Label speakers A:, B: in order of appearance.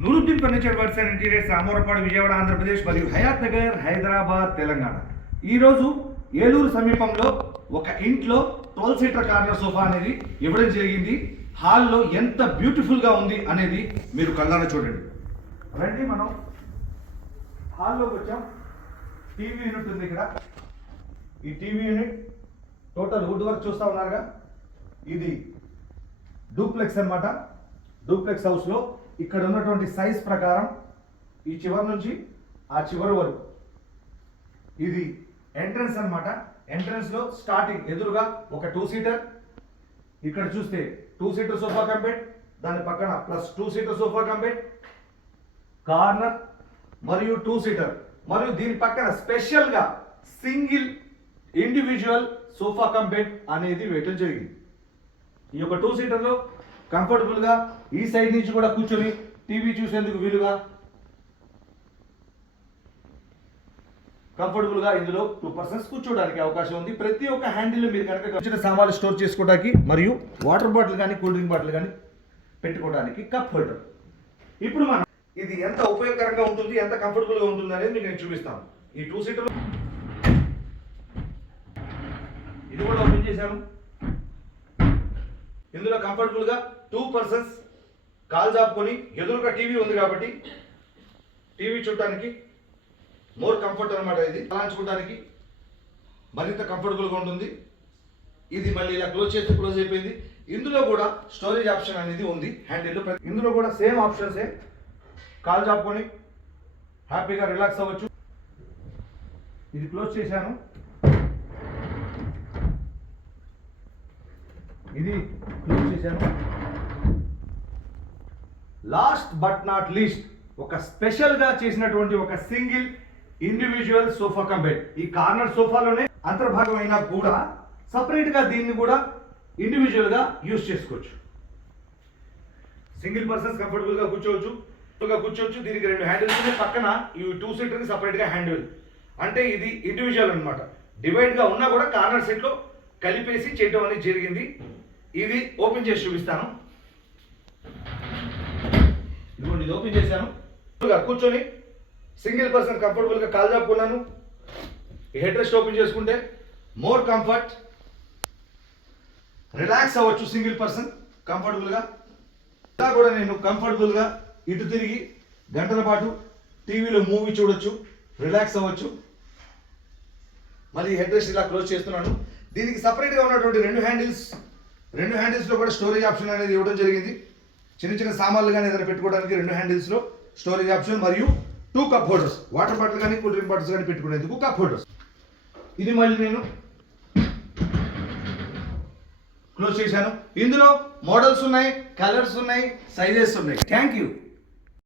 A: Nooruddin furniture works and interiors Ramavarapadu Vijayawada Andhra Pradesh మరియు హయాత్ నగర్ హైదరాబాద్ తెలంగాణ. ఈరోజు ఏలూరు సమీపంలో ఒక ఇంట్లో ట్వెల్వ్ సీటర్ కార్నర్ సోఫా అనేది ఇవ్వడం జరిగింది. హాల్లో ఎంత బ్యూటిఫుల్గా ఉంది అనేది మీరు కళ్ళారా చూడండి. రండి మనం. హాల్లోకి వచ్చాం టీవీ యూనిట్ ఉంది ఇక్కడ. ఈ TV unit total wood work చూస్తా ఉన్నారుగా. ఇది డూప్లెక్స్ అన్నమాట. డూప్లెక్స్ హౌస్లో ఇక్కడ ఉన్నటువంటి సైజ్ ప్రకారం ఈ చివరి నుంచి ఆ చివరి వరకు. ఇది ఎంట్రన్స్ అనమాట ఎంట్రన్స్లో స్టార్టింగ్ ఎదురుగా ఒక టూ సీటర్ ఇక్కడ చూస్తే టూ సీటర్ సోఫా కంపెట్ దాని పక్కన plus two seater sofa cum bed corner మరియు టూ సీటర్ మరియు దీని పక్కన స్పెషల్గా సింగిల్ ఇండివిజువల్ సోఫా కంపెట్ అనేది వేయటం జరిగింది. ఈ యొక్క టూ సీటర్లో కంఫర్టబుల్గా ఈ సైడ్ నుంచి కూడా కూర్చొని టీవీ చూసేందుకు వీలుగా కంఫర్టబుల్గా ఇందులో టూ పర్సన్స్ కూర్చోడానికి అవకాశం ఉంది. ప్రతి ఒక్క హ్యాండిల్ మీరు కనుక వచ్చిన సామాన్లు స్టోర్ చేసుకోవడానికి మరియు వాటర్ బాటిల్ కానీ కూల్ డ్రింక్ బాటిల్ కానీ పెట్టుకోవడానికి కప్ హోల్డర్ ఇప్పుడు మనం ఇది ఎంత ఉపయోగకరంగా ఉంటుంది ఎంత కంఫర్టబుల్గా ఉంటుంది అనేది మీకు నేను చూపిస్తాను. ఈ టూ సీటర్ ఇది కూడా ఓపెన్ చేశాను. ఇందులో కంఫర్టబుల్గా టూ పర్సన్స్ కాల్ చాపుకొని ఎదురుగా టీవీ ఉంది కాబట్టి టీవీ చూడటానికి మోర్ కంఫర్ట్ అనమాట ఇది. అలాంచుకోవడానికి మరింత కంఫర్టబుల్గా ఉంటుంది. ఇది మళ్ళీ ఇలా క్లోజ్ చేస్తే క్లోజ్ అయిపోయింది. ఇందులో కూడా స్టోరేజ్ ఆప్షన్ అనేది ఉంది. హ్యాండిల్ ఇందులో కూడా సేమ్ ఆప్షన్సే కాల్ చాపుకొని హ్యాపీగా రిలాక్స్ అవ్వచ్చు. ఇది క్లోజ్ చేశాను. ఇది క్లోజ్ చేశాను. లాస్ట్ బట్ నాట్ లీస్ట్ ఒక స్పెషల్గా చేసినటువంటి ఒక single individual sofa cum bed ఈ కార్నర్ సోఫాలోనే అంతర్భాగం అయినా కూడా సపరేట్గా దీన్ని కూడా ఇండివిజువల్గా యూజ్ చేసుకోవచ్చు. సింగిల్ పర్సన్స్ కంఫర్టబుల్గా కూర్చోవచ్చు. కూర్చోవచ్చు. దీనికి రెండు హ్యాండిల్స్ ఉన్నాయి. పక్కన ఈ టూ సీటర్కి సపరేట్గా హ్యాండిల్ అంటే ఇది ఇండివిజువల్ అన్నమాట. డివైడ్గా ఉన్నా కూడా కార్నర్ సెట్లో కలిపేసి చేయడం అనేది జరిగింది. ఇది ఓపెన్ చేసి చూపిస్తాను. ఇదిగోండి ఇది ఓపెన్ చేశాను. కూర్చొని సింగిల్ పర్సన్ కంఫర్టబుల్గా కాల్ జాపుకున్నాను ఈ హెడ్ రెస్ట్ ఓపెన్ చేసుకుంటే మోర్ కంఫర్ట్. రిలాక్స్ అవ్వచ్చు సింగిల్ పర్సన్ కంఫర్టబుల్గా ఇలా కూడా నేను కంఫర్టబుల్గా ఇటు తిరిగి గంటల పాటు టీవీలో మూవీ చూడొచ్చు రిలాక్స్ అవ్వచ్చు. మళ్ళీ హెడ్ రెస్ట్ ఇలా క్లోజ్ చేస్తున్నాను. దీనికి సపరేట్గా ఉన్నటువంటి రెండు హ్యాండిల్స్ రెండు హ్యాండిల్స్లో కూడా స్టోరేజ్ ఆప్షన్ అనేది ఇవ్వడం జరిగింది. చిన్న చిన్న సామాన్లు కానీ ఏదైనా పెట్టుకోవడానికి రెండు హ్యాండిల్స్లో స్టోరేజ్ ఆప్షన్ మరియు two cup holders water bottle కానీ కూల్ డ్రింక్ బాటిల్స్ కానీ పెట్టుకునేందుకు కప్ హోల్డర్స్ ఇది మళ్ళీ నేను క్లోజ్ చేశాను. ఇందులో మోడల్స్ ఉన్నాయి కలర్స్ ఉన్నాయి సైజెస్ ఉన్నాయి. Thank you